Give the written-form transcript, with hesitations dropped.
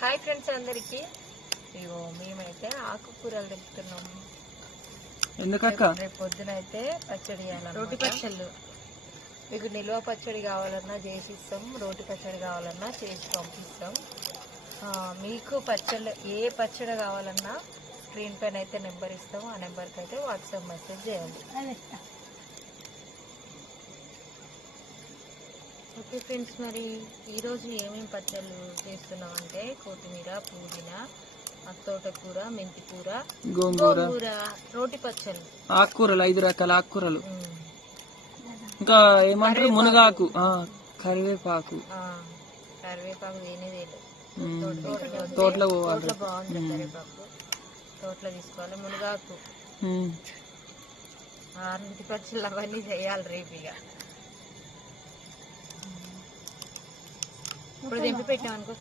Hi friends అందరికి. ఇగో మేమైతే ఆకుకూరలు తెస్తున్నాము. ఎందుకక్క? రేపు పొద్దున అయితే పచ్చడి చేయాలి, రోటి పచ్చళ్ళు. మీకు నిల్వ పచ్చడి కావాలన్నా చేసి ఇస్తాం, రోటి పచ్చడి కావాలన్నా చేసి పంపిస్తాం. మీకు పచ్చళ్ళు ఏ పచ్చడి కావాలన్నా స్క్రీన్ పైన అయితే నెంబర్ ఇస్తాం, ఆ నెంబర్కి అయితే వాట్సాప్ మెసేజ్ చేయండి. ఓకే ఫ్రెండ్స్, మరి ఈరోజు ఏమేమి పచ్చళ్ళు చేస్తున్నామంటే కొత్తిమీర, పుదీనా, తోటకూర, మెంతికూర, గోంగూర, రోటి పచ్చళ్ళు, ఆకుకూరలు 5 రకాల ఆకుకూరలు, ఇంకా ఏమంటారు మునగాకు, కరివేపాకు. కరివేపాకు తినేదే తోటలో పోవాలి, బాగుంటుంది కరివేపాకు, తోటలో తీసుకోవాలి. మునగాకు, రోటి పచ్చళ్ళు అవన్నీ చేయాలి రేపు. ఇక ఇప్పుడు దింపి పెట్టామనుకో